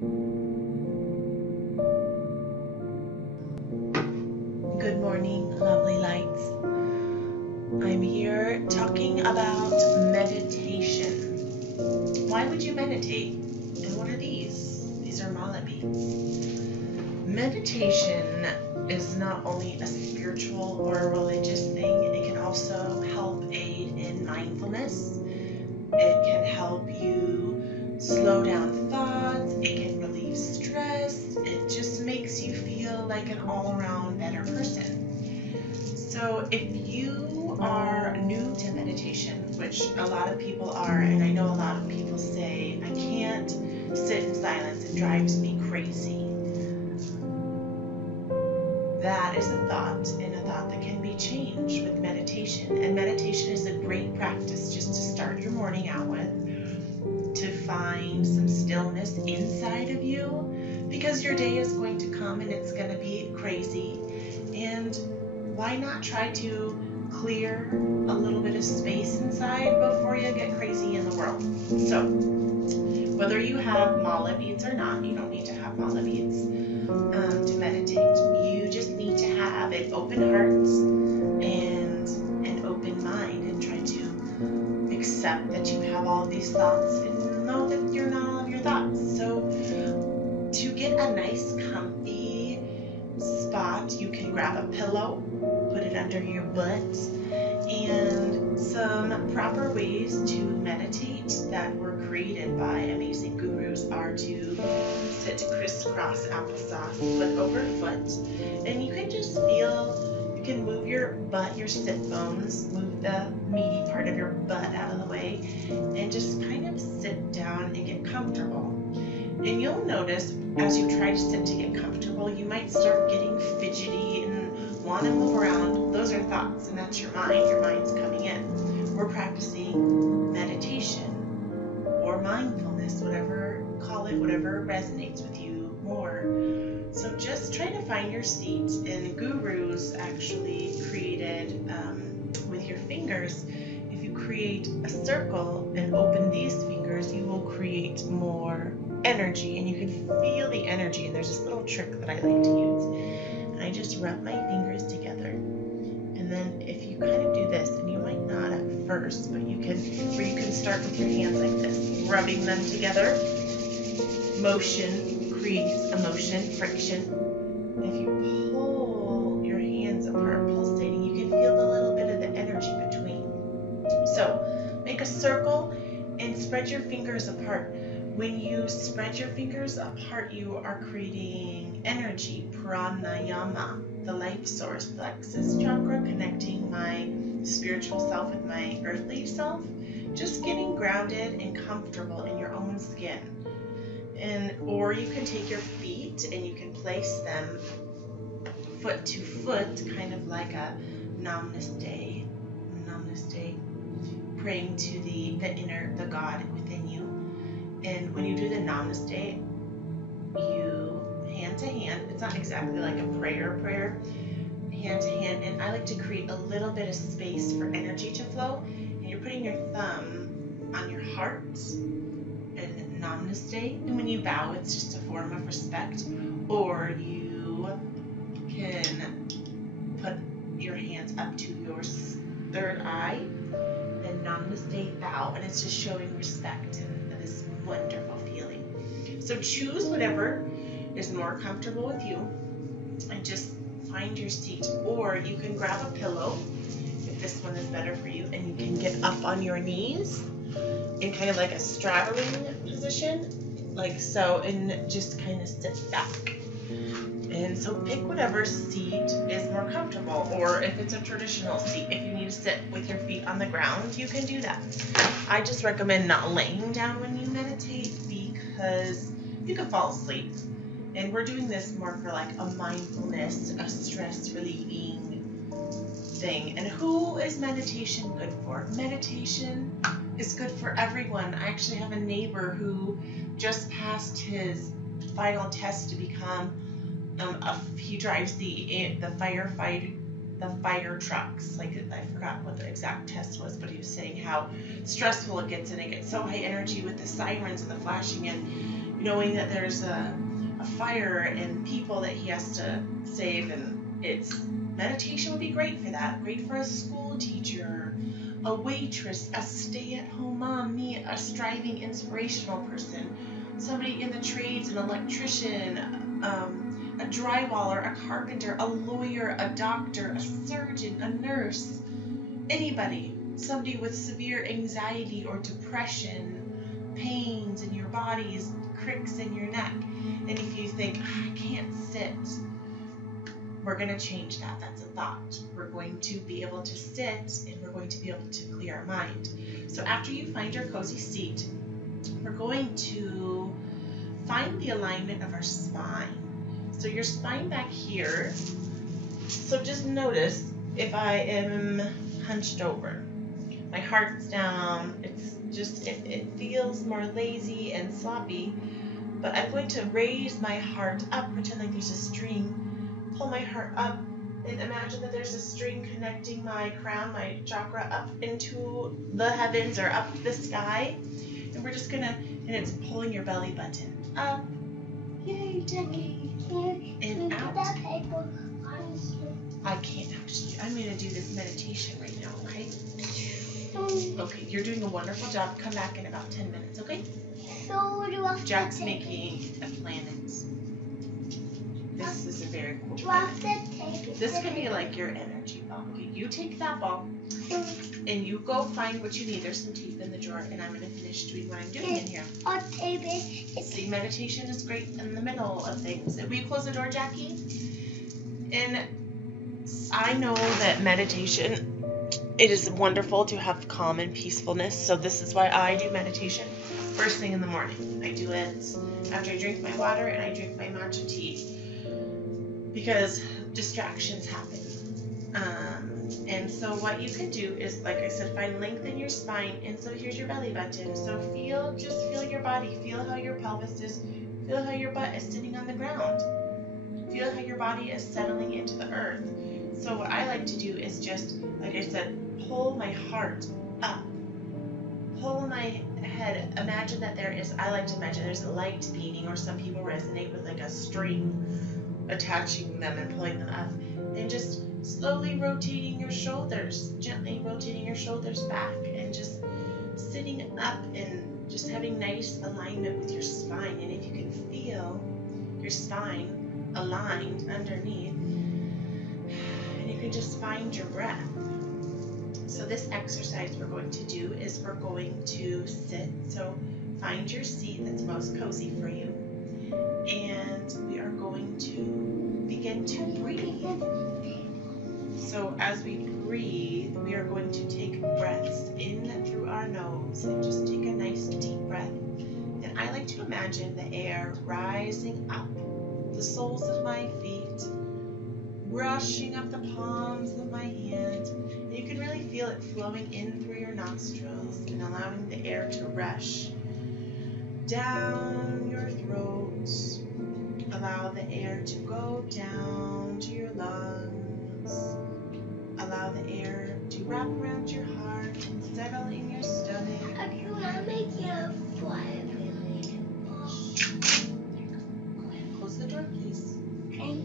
Good morning, lovely lights. I'm here talking about meditation. Why would you meditate? And what are these? These are mala beads. Meditation is not only a spiritual or a religious thing, it can also help aid in mindfulness. It can help you slow down thoughts. It can relieve stress. It just makes you feel like an all-around better person. So if you are new to meditation, which a lot of people are, and I know a lot of people say, I can't sit in silence, it drives me crazy. That is a thought, and a thought that can be changed with meditation. And meditation is a great practice just to start your morning out with, to find some stillness inside of you, because your day is going to come and it's going to be crazy. And why not try to clear a little bit of space inside before you get crazy in the world? So, whether you have mala beads or not, you don't need to have mala beads to meditate. You just need to have an open heart and an open mind, and try to accept that you have all of these thoughts and know that you're not all of your thoughts. So, to get a nice comfy spot, you can grab a pillow, put it under your butt, and some proper ways to meditate that were created by amazing gurus are to sit crisscross applesauce, foot over foot, and you can just feel, you can move your butt, your sit bones, move the meaty part of your butt out of the way, and just kind of sit down and get comfortable. And you'll notice as you try to sit to get comfortable, you might start getting fidgety and want to move around. Those are thoughts, and that's your mind. Your mind's coming in. We're practicing meditation or mindfulness, whatever, call it whatever resonates with you more. So just try to find your seat. And gurus actually created with your fingers. If you create a circle and open these fingers, you will create more energy, and you can feel the energy. And there's this little trick that I like to use, and I just rub my fingers together, and then if you kind of do this, and you might not at first, but you can start with your hands like this, rubbing them together. Motion creates emotion, friction. If you pull your hands apart, pulsating, you can feel a little bit of the energy between. So make a circle and spread your fingers apart. When you spread your fingers apart, you are creating energy, pranayama, the life source, plexus chakra, connecting my spiritual self with my earthly self, just getting grounded and comfortable in your own skin. Or you can take your feet and you can place them foot to foot, kind of like a namaste, praying to the God within you. And when you do the namaste, you hand to hand, it's not exactly like a prayer, hand to hand, and I like to create a little bit of space for energy to flow, and you're putting your thumb on your heart, and namaste, and when you bow, it's just a form of respect, or you can put your hands up to your third eye, and namaste, bow, and it's just showing respect and this wonderful feeling. So choose whatever is more comfortable with you, and just find your seat. Or you can grab a pillow if this one is better for you, and you can get up on your knees in kind of like a straddling position, like so, and just kind of sit back. And so pick whatever seat is more comfortable, or if it's a traditional seat, if you need to sit with your feet on the ground, you can do that. I just recommend not laying down when you meditate, because you can fall asleep. And we're doing this more for like a mindfulness, a stress relieving thing. And who is meditation good for? Meditation is good for everyone. I actually have a neighbor who just passed his final test to become he drives the fire trucks. Like, I forgot what the exact test was, but he was saying how stressful it gets, and it gets so high energy with the sirens and the flashing, and knowing that there's a fire and people that he has to save, and meditation would be great for that. Great for a school teacher, a waitress, a stay-at-home mom, me, a striving, inspirational person, somebody in the trades, an electrician, a drywaller, a carpenter, a lawyer, a doctor, a surgeon, a nurse, anybody, somebody with severe anxiety or depression, pains in your bodies, cricks in your neck. And if you think, I can't sit, we're going to change that. That's a thought. We're going to be able to sit, and we're going to be able to clear our mind. So after you find your cozy seat, we're going to find the alignment of our spine. So your spine back here, so just notice if I am hunched over, my heart's down, it feels more lazy and sloppy, but I'm going to raise my heart up, pretend like there's a string, pull my heart up, and imagine that there's a string connecting my crown, my chakra, up into the heavens or up the sky. And we're just gonna, and it's pulling your belly button up. Yay, Jackie. And out. I can't actually. I'm gonna do this meditation right now, okay? Okay, you're doing a wonderful job. Come back in about 10 minutes, okay? So do I Jack's making a planet. This is a very cool planet. This could be like your energy ball. Okay, you take that ball and you go find what you need. There's some tape in the drawer, and I'm going to finish doing what I'm doing in here. I'll tape it. See, meditation is great in the middle of things. Will you close the door, Jackie? And I know that meditation, it is wonderful to have calm and peacefulness. So this is why I do meditation first thing in the morning. I do it after I drink my water and I drink my matcha tea, because distractions happen. And so what you can do is, like I said, find length in your spine. And so here's your belly button. So just feel your body. Feel how your pelvis is. Feel how your butt is sitting on the ground. Feel how your body is settling into the earth. So what I like to do is just, like I said, pull my heart up. Pull my head. Imagine that I like to imagine there's a light beating, or some people resonate with like a string, attaching them and pulling them up. And just slowly rotating your shoulders, gently rotating your shoulders back, and just sitting up and just having nice alignment with your spine. And if you can feel your spine aligned underneath, and you can just find your breath. So this exercise we're going to do is we're going to sit. So find your seat that's most cozy for you, and we are going to begin to breathe. So as we breathe, we are going to take breaths in through our nose and just take a nice deep breath. And I like to imagine the air rising up the soles of my feet, brushing up the palms of my hands. And you can really feel it flowing in through your nostrils and allowing the air to rush down your throat. Allow the air to go down to your lungs. Allow the air to wrap around your heart and settle in your stomach. Can I make you fly really? Close the door, please. Okay.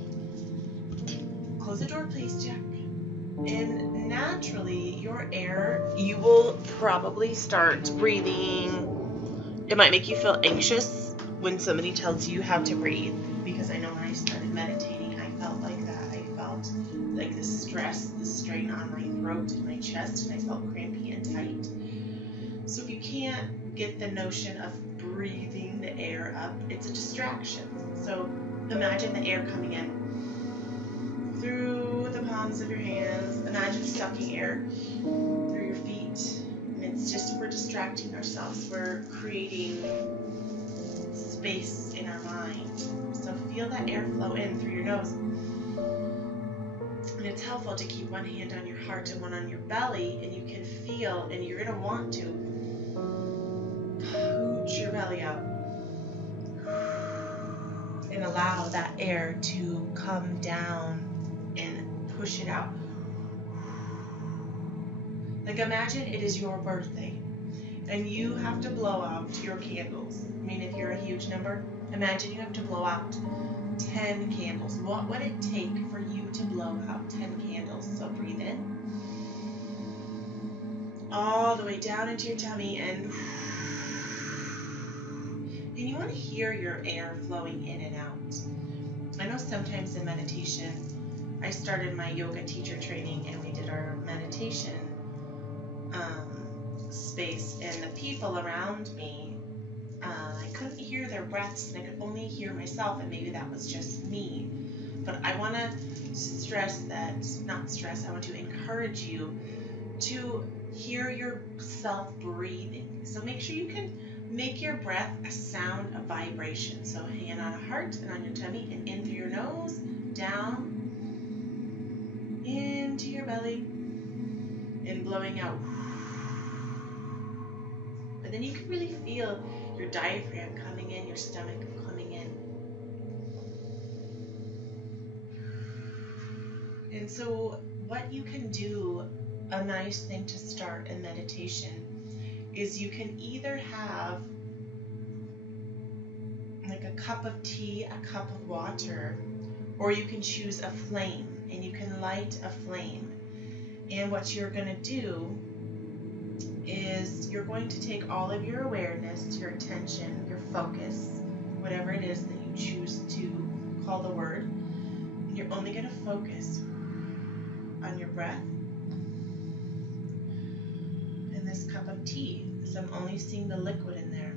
Close the door, please, Jack. And naturally, your air, you will probably start breathing. It might make you feel anxious when somebody tells you how to breathe, because I know when I started meditating, I felt like that. I felt like the stress, the strain on my throat and my chest, and I felt crampy and tight. So if you can't get the notion of breathing the air up, it's a distraction. So imagine the air coming in through the palms of your hands. Imagine sucking air through your feet. And it's just, we're distracting ourselves. We're creating space in our mind. So feel that air flow in through your nose. And it's helpful to keep one hand on your heart and one on your belly, and you can feel, and you're going to want to pooch your belly out and allow that air to come down and push it out. Like imagine it is your birthday and you have to blow out your candles. I mean, if you're a huge huge number. Imagine you have to blow out 10 candles. What would it take for you to blow out 10 candles? So breathe in, all the way down into your tummy, and you want to hear your air flowing in and out. I know sometimes in meditation, I started my yoga teacher training and we did our meditation space, and the people around me, I couldn't hear their breaths and I could only hear myself, and maybe that was just me. But I want to I want to encourage you to hear yourself breathing. So make sure you can make your breath a sound, a vibration. So hand on a heart and on your tummy, and in through your nose, down into your belly, and blowing out. But then you can really feel your diaphragm coming in, your stomach coming in. And so what you can do, a nice thing to start in meditation, is you can either have like a cup of tea, a cup of water, or you can choose a flame, and you can light a flame. And what you're going to do is you're going to take all of your awareness, your attention, your focus, whatever it is that you choose to call the word, and you're only going to focus on your breath and this cup of tea. So I'm only seeing the liquid in there.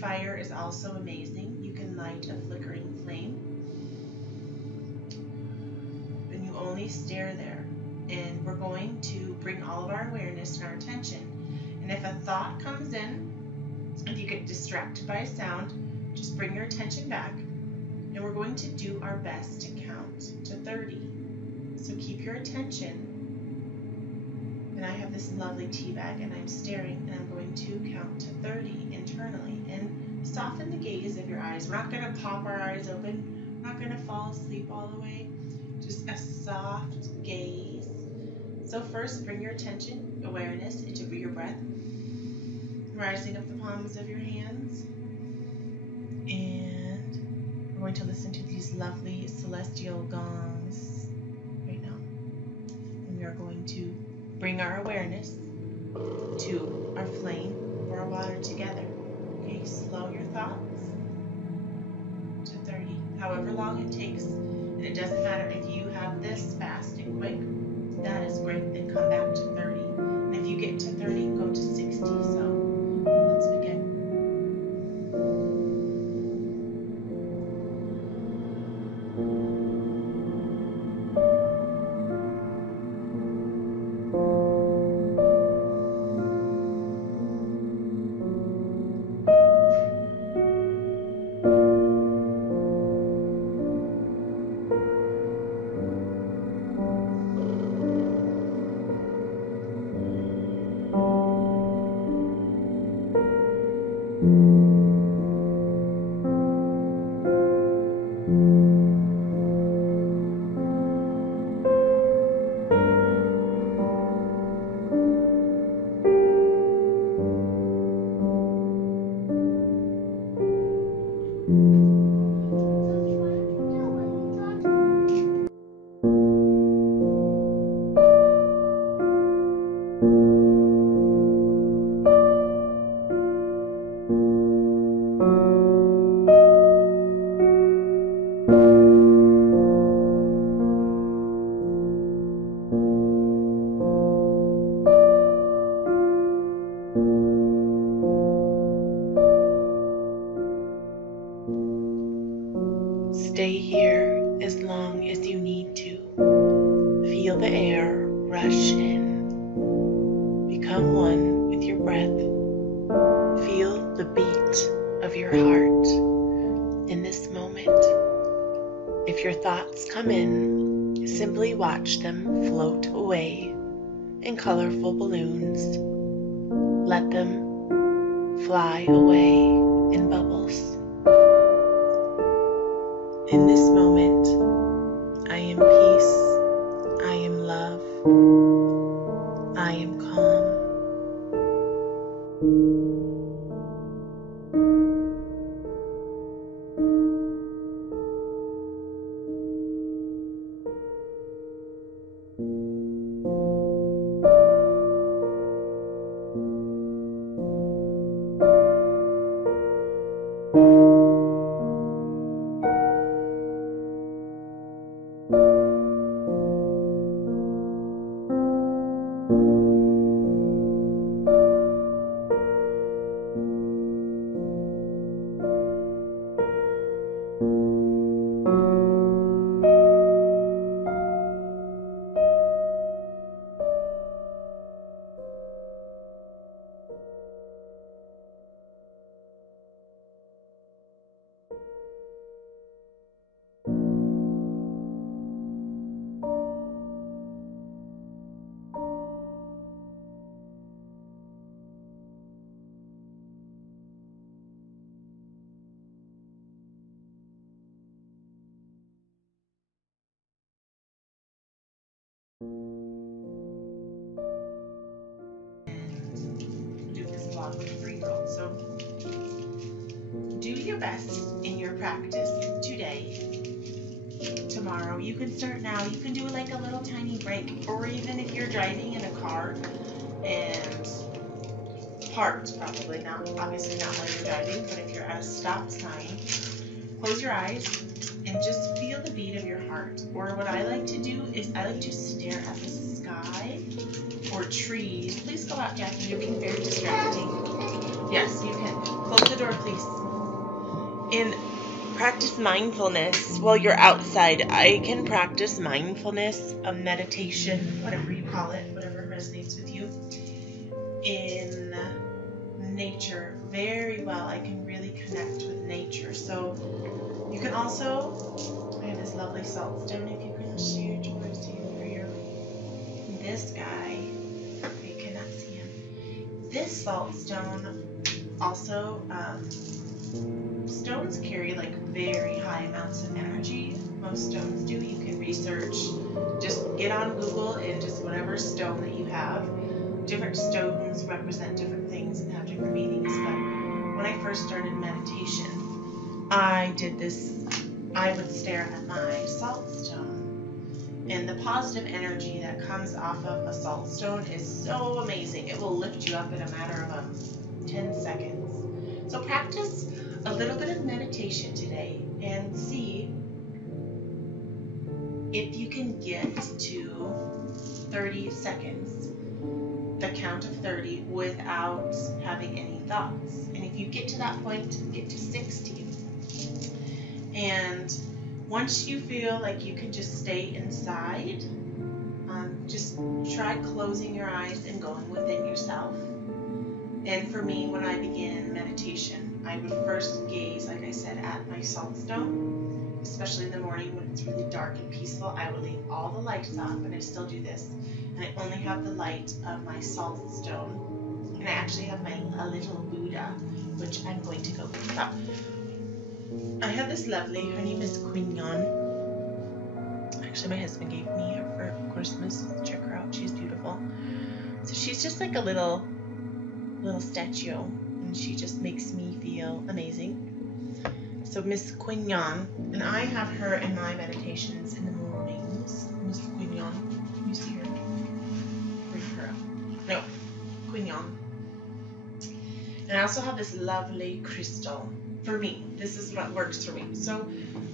Fire is also amazing. You can light a flickering flame, and you only stare there. And we're going to bring all of our awareness and our attention. And if a thought comes in, if you get distracted by a sound, just bring your attention back. And we're going to do our best to count to 30. So keep your attention. And I have this lovely tea bag, and I'm staring, and I'm going to count to 30 internally. And soften the gaze of your eyes. We're not going to pop our eyes open. We're not going to fall asleep all the way. Just a soft gaze. So first, bring your attention, awareness into your breath, rising up the palms of your hands. And we're going to listen to these lovely celestial gongs right now. And we are going to bring our awareness to our flame or our water together. Okay, slow your thoughts to 30, however long it takes. And it doesn't matter if you have this fast and quick, that is great. Then come back to 30. And if you get to 30, go to 60. So let's begin. Stay here as long as you need to. Feel the air rush in. Become one with your breath. Feel the beat of your heart in this moment. If your thoughts come in, simply watch them float away in colorful balloons. Let them fly away in bubbles. In this moment, I am peace, I am love, I am calm. along with a 3-year-old. So do your best in your practice today. Tomorrow, you can start now. You can do like a little tiny break, or even if you're driving in a car and parked, probably not, obviously not while you're driving, but if you're at a stop sign, close your eyes and just feel the beat of your heart. Or what I like to do is I like to stare at the sky or trees. Please go out, Jackie. You're being very distracting. Yes, you can. Close the door, please. And practice mindfulness while you're outside. I can practice mindfulness, a meditation, whatever you call it, whatever resonates with you, in nature very well. I can really connect with nature. So you can also, I have this lovely salt stone, if you can see it, this guy, you cannot see him. This salt stone also, stones carry like very high amounts of energy. Most stones do. You can research, just get on Google and just whatever stone that you have. Different stones represent different things and have different meanings. But when I first started meditation, I did this. I would stare at my salt stone, and the positive energy that comes off of a salt stone is so amazing. It will lift you up in a matter of 10 seconds. So practice a little bit of meditation today and see if you can get to 30 seconds, the count of 30, without having any thoughts. And if you get to that point, get to 60. And once you feel like you can just stay inside, just try closing your eyes and going within yourself. And for me, when I began meditation, I would first gaze, like I said, at my salt stone, especially in the morning when it's really dark and peaceful. I would leave all the lights off, and I still do this, and I only have the light of my salt stone. And I actually have a little Buddha, which I'm going to go pick up. I have this lovely, her name is Quignon. Actually, my husband gave me her for Christmas. Check her out, she's beautiful. So she's just like a little statue, and she just makes me feel amazing. So Miss Quignon, and I have her in my meditations in the mornings. Miss Quignon, you see her? Bring her up. No, Quignon. And I also have this lovely crystal. For me, this is what works for me. So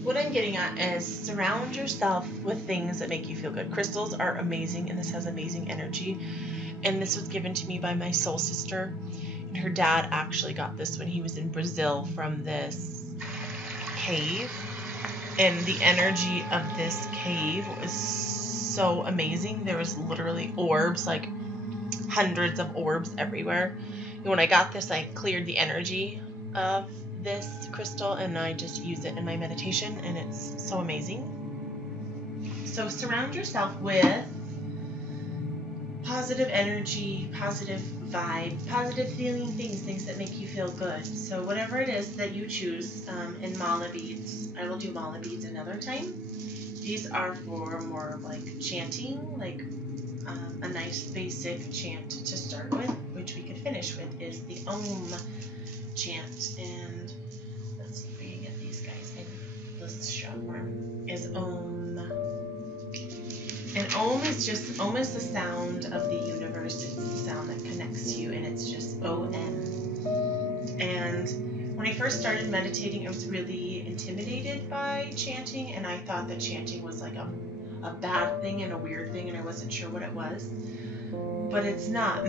what I'm getting at is surround yourself with things that make you feel good. Crystals are amazing, and this has amazing energy. And this was given to me by my soul sister. And her dad actually got this when he was in Brazil from this cave. And the energy of this cave was so amazing. There was literally orbs, like hundreds of orbs everywhere. And when I got this, I cleared the energy of this crystal, and I just use it in my meditation, and it's so amazing. So surround yourself with positive energy, positive vibe, positive feeling things that make you feel good. So whatever it is that you choose, in mala beads, I will do mala beads another time. These are for more like chanting, like a nice basic chant to start with, which we could finish with, is the Om chant. And let's see if we can get these guys in this shop room. Is Om. And Om is the sound of the universe. It's the sound that connects you, and it's just O-M. And when I first started meditating, I was really intimidated by chanting, and I thought that chanting was like a bad thing and a weird thing, and I wasn't sure what it was. But it's not.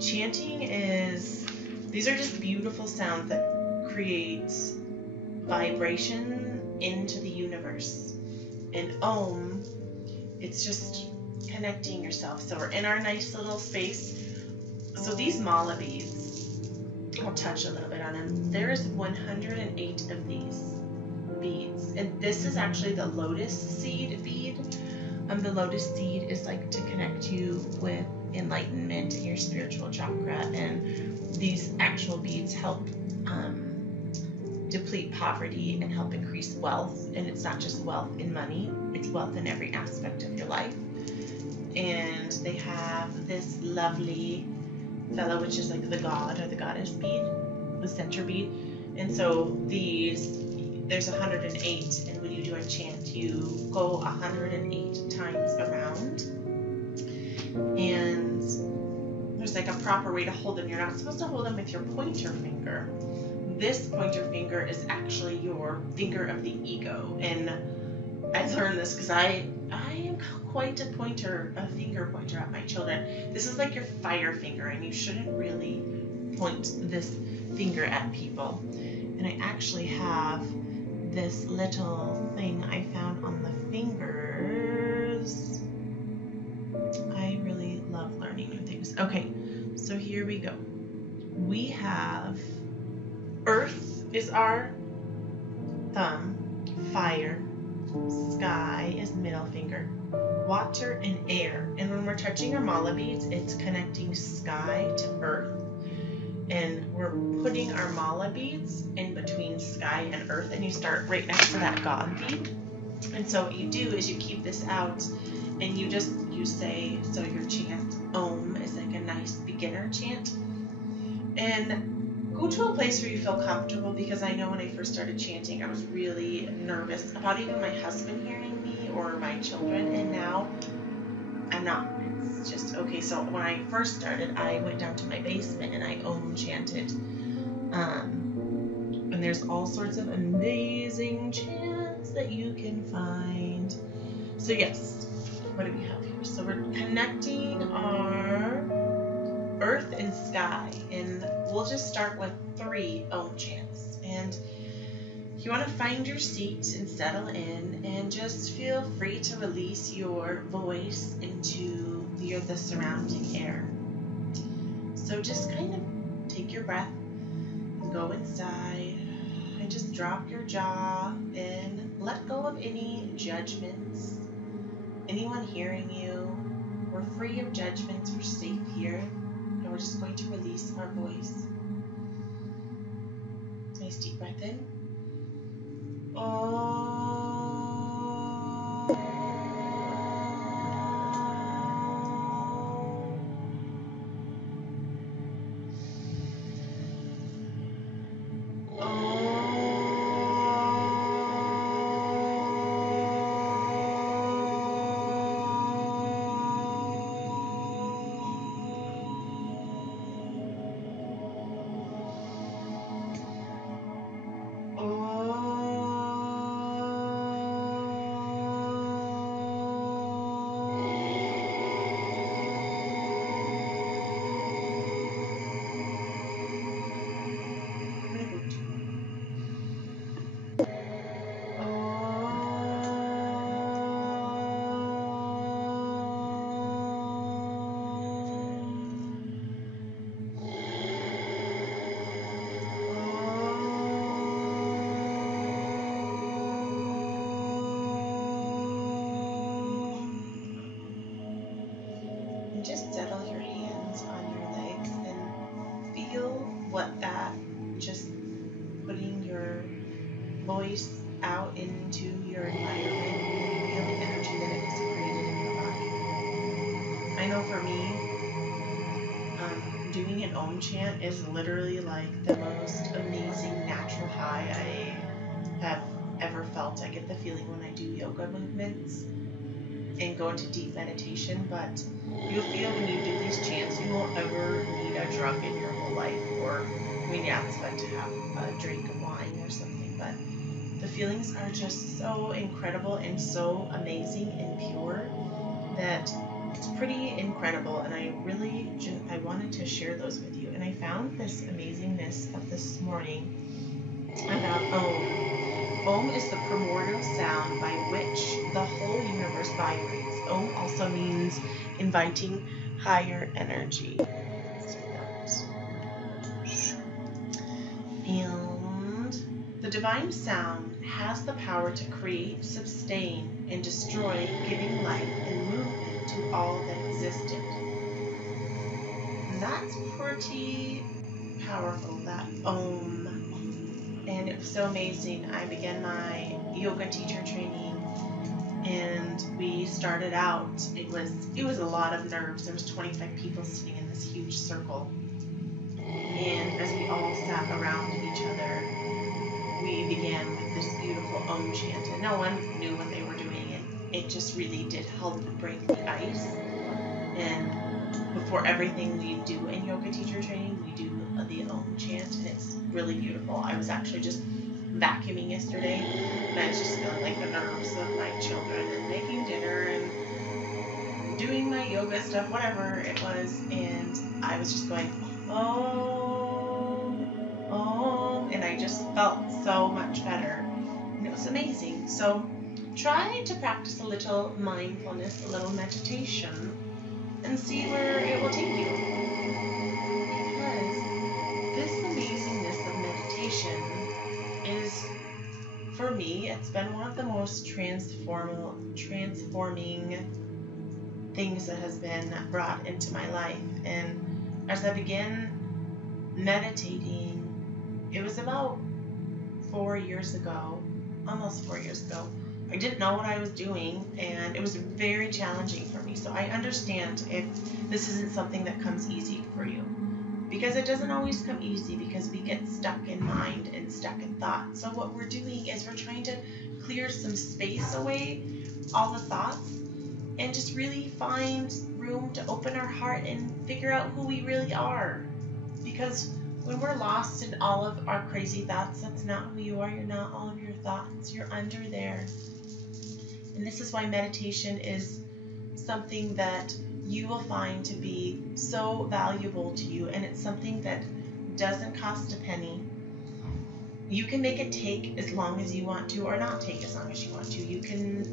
Chanting is, these are just beautiful sounds that create vibration into the universe. And Om, it's just connecting yourself. So we're in our nice little space. So these mala beads, I'll touch a little bit on them. There's 108 of these beads. And this is actually the lotus seed bead. The lotus seed is like to connect you with enlightenment in your spiritual chakra. And these actual beads help deplete poverty and help increase wealth. And it's not just wealth in money, it's wealth in every aspect of your life. And they have this lovely fella, which is like the god or the goddess bead, the center bead. And so there's 108, and when you do a chant, you go 108 times around. And there's like a proper way to hold them. You're not supposed to hold them with your pointer finger. This pointer finger is actually your finger of the ego. And I learned this because I am quite a finger pointer at my children. This is like your fire finger, and you shouldn't really point this finger at people. And I actually have this little thing I found on the fingers. I really love learning new things. Okay, so here we go. We have earth is our thumb, fire, sky is middle finger, water and air. And when we're touching our mala beads, it's connecting sky to earth. And we're putting our mala beads in between sky and earth, and you start right next to that God bead. And so what you do is you keep this out, and you say, so your chant, Om, is like a nice beginner chant. And go to a place where you feel comfortable, because I know when I first started chanting, I was really nervous about even my husband hearing me or my children, and now I'm not. It's just okay. So when I first started, I went down to my basement and I Om chanted. And there's all sorts of amazing chants that you can find. So yes, what do we have here? So we're connecting our earth and sky, and we'll just start with 3 Om chants. And you want to find your seat and settle in, and just feel free to release your voice into the surrounding air. So just kind of take your breath and go inside and just drop your jaw and let go of any judgments. Anyone hearing you, we're free of judgments, we're safe here, and we're just going to release our voice. Nice deep breath in. Just settle your hands on your legs and feel what that, just putting your voice out into your environment, and feel the energy that it has created in your body. I know for me, doing an Om chant is literally like the most amazing natural high I have ever felt. I get the feeling when I do yoga movements and go into deep meditation, but you'll feel when you do these chants, you won't ever need a drug in your whole life, or, I mean, yeah, it's fun to have a drink of wine or something, but the feelings are just so incredible and so amazing and pure that it's pretty incredible, and I really I wanted to share those with you. And I found this amazingness of this morning about Om. Om is the primordial sound by which the whole universe vibrates. Om also means inviting higher energy. Let's see that. And the divine sound has the power to create, sustain, and destroy, giving life and movement to all that existed. And that's pretty powerful, that Om. And it was so amazing. I began my yoga teacher training, And we started out, it was a lot of nerves. There was 25 people sitting in this huge circle. And as we all sat around each other, we began with this beautiful Om chant. And no one knew what they were doing, and it just really did help break the ice. And before everything we do in yoga teacher training, we do the Om chant, and it's really beautiful. I was actually just vacuuming yesterday, and I was just feeling like the nerves of my children and making dinner and doing my yoga stuff, whatever it was, and I was just going, oh, and I just felt so much better, and it was amazing. So try to practice a little mindfulness, a little meditation, and see where it will take you. Because this amazingness of meditation is, for me, it's been one of the most transforming things that has been brought into my life. And as I began meditating, it was about 4 years ago, almost 4 years ago. I didn't know what I was doing, and it was very challenging for me. So I understand if this isn't something that comes easy for you, because it doesn't always come easy, because we get stuck in mind and stuck in thought. So what we're doing is we're trying to clear some space away, all the thoughts, and just really find room to open our heart and figure out who we really are. Because when we're lost in all of our crazy thoughts, that's not who you are. You're not all of your thoughts. You're under there. And this is why meditation is something that you will find to be so valuable to you, and it's something that doesn't cost a penny. You can make it take as long as you want to, or not take as long as you want to. You can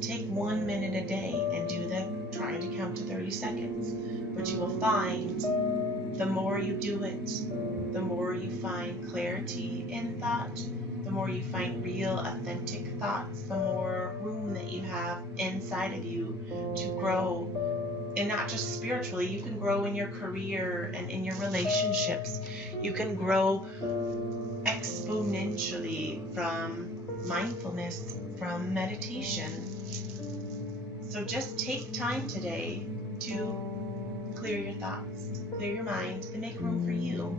take 1 minute a day and do trying to count to 30 seconds. But you will find the more you do it, the more you find clarity in thought, the more you find real, authentic thoughts, the more room that you have inside of you to grow. And not just spiritually, you can grow in your career and in your relationships. You can grow exponentially from mindfulness, from meditation. So just take time today to clear your thoughts, clear your mind, and make room for you.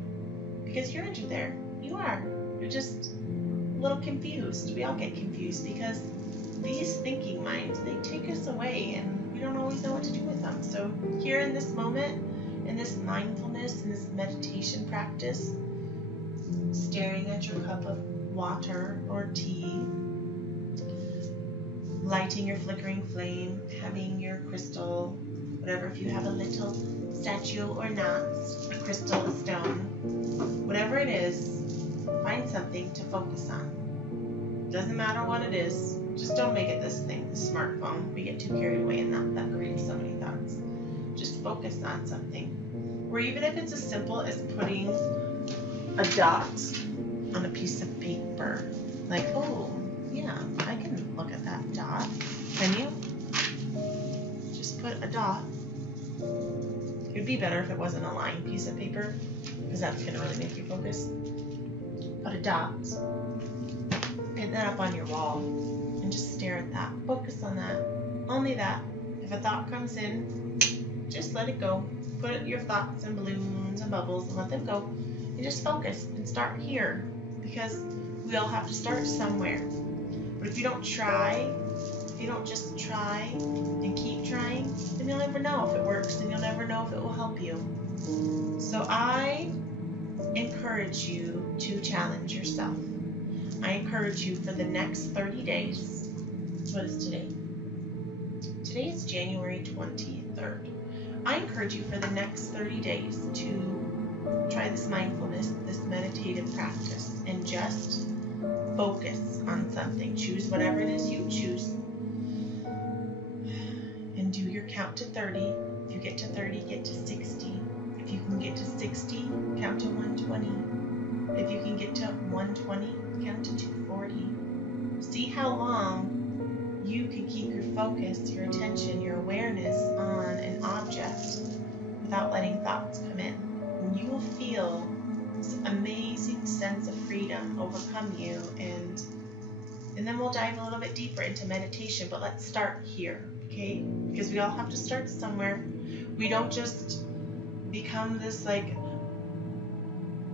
Because you're under there. You are. You're just a little confused. We all get confused because these thinking minds, they take us away, and we don't always know what to do with them. So here in this moment, in this mindfulness, in this meditation practice, staring at your cup of water or tea, lighting your flickering flame, having your crystal, whatever, if you have a little statue or not, a crystal, a stone, whatever it is, find something to focus on. Doesn't matter what it is, just don't make it this thing, the smartphone. We get too carried away in that creates so many thoughts. Just focus on something. Or even if it's as simple as putting a dot on a piece of paper. Like, oh, yeah, I can look at that dot. Can you? Just put a dot. It would be better if it wasn't a lined piece of paper, because that's going to really make you focus. Put a dot. Pin that up on your wall and just stare at that. Focus on that. Only that. If a thought comes in, just let it go. Put your thoughts in balloons and bubbles and let them go. And just focus and start here, because we all have to start somewhere. But if you don't try, if you don't just try and keep trying, then you'll never know if it works, and you'll never know if it will help you. So I encourage you to challenge yourself. I encourage you for the next 30 days. What is today? Today is January 23rd. I encourage you for the next 30 days to try this mindfulness, this meditative practice, and just focus on something. Choose whatever it is you choose. And do your count to 30. If you get to 30, get to 60. If you can get to 60, count to 120. If you can get to 120, count to 240. See how long you can keep your focus, your attention, your awareness on an object without letting thoughts come in. And you will feel this amazing sense of freedom overcome you, and And then we'll dive a little bit deeper into meditation, but let's start here, okay? Because we all have to start somewhere. We don't just become this, like,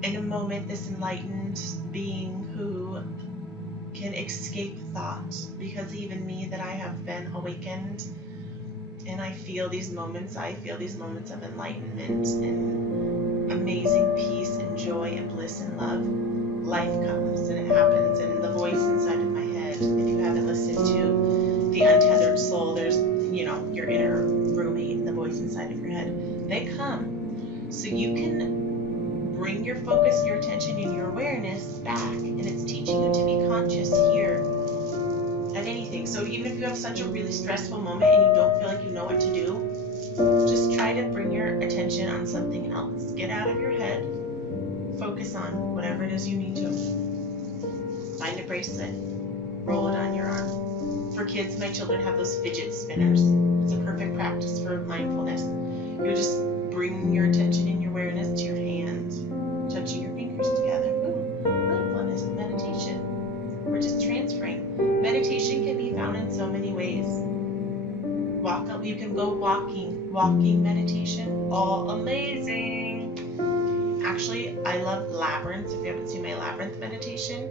in a moment, this enlightened being who can escape thought. Because even me, that I have been awakened, and I feel these moments of enlightenment and amazing peace and joy and bliss and love. Life comes and it happens, and the voice inside of my head, if you haven't listened to The Untethered Soul, there's, your inner roommate and the voice inside of your head. They come. So you can bring your focus, your attention, and your awareness back, and it's teaching you to be conscious here at anything. So even if you have such a really stressful moment and you don't feel like you know what to do, just try to bring your attention on something else. Get out of your head. Focus on whatever it is you need to. Find a bracelet. Roll it on your arm. For kids, my children have those fidget spinners. It's a perfect practice for mindfulness. You just bring your attention and your awareness to your hand, touching your fingers together. Mindfulness, meditation. We're just transferring. Meditation can be found in so many ways. You can go walking meditation. All amazing. Actually, I love labyrinths. If you haven't seen my labyrinth meditation,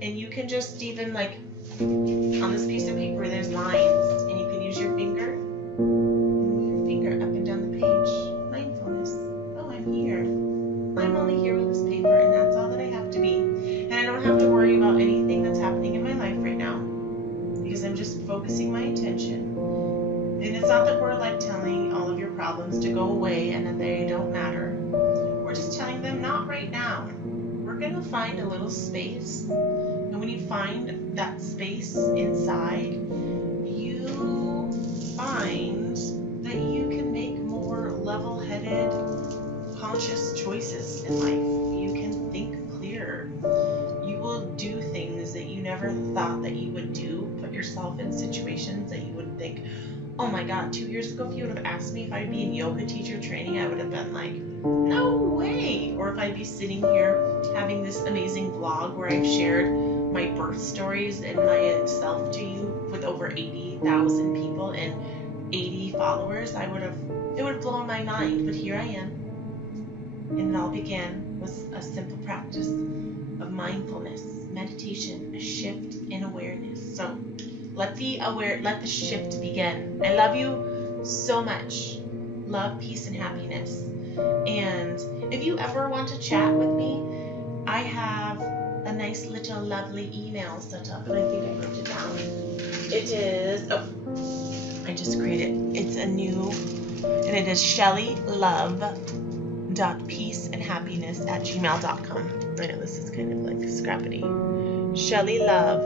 and you can just even, like, on this piece of paper, there's lines, and you can use your finger. Move your finger up and down the page. Mindfulness. Oh, I'm here. I'm only here with this paper, and that's all that I have to be. And I don't have to worry about anything that's happening in my life right now, because I'm just focusing my attention. And it's not that we're, like, telling all of your problems to go away and that they don't matter. We're just telling them, not right now. We're going to find a little space. And when you find that space inside, you find that you can make more level-headed, conscious choices in life. You can think clearer. You will do things that you never thought that you would do. Put yourself in situations that you would think, oh my God, 2 years ago, if you would have asked me if I'd be in yoga teacher training, I would have been like, no way. Or if I'd be sitting here having this amazing vlog where I've shared my birth stories and myself to you with over 80,000 people and 80 followers, it would have blown my mind. But here I am. And it all began with a simple practice of mindfulness, meditation, a shift in awareness. So let the shift begin. I love you so much. Love, peace, and happiness. And if you ever want to chat with me, I have a nice little lovely email set up, and I think I wrote it down. It is, I just created, it's a new, and it is shellylove.peaceandhappiness@gmail.com. I know this is kind of like scrappity. shellylove,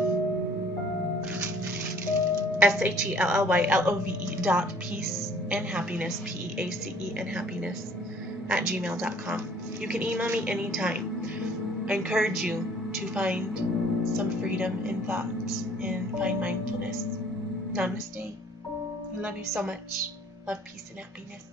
shellylove.peaceandhappiness, PEACE and happiness @gmail.com. You can email me anytime. I encourage you to find some freedom in thought and find mindfulness. Namaste. I love you so much. Love, peace, and happiness.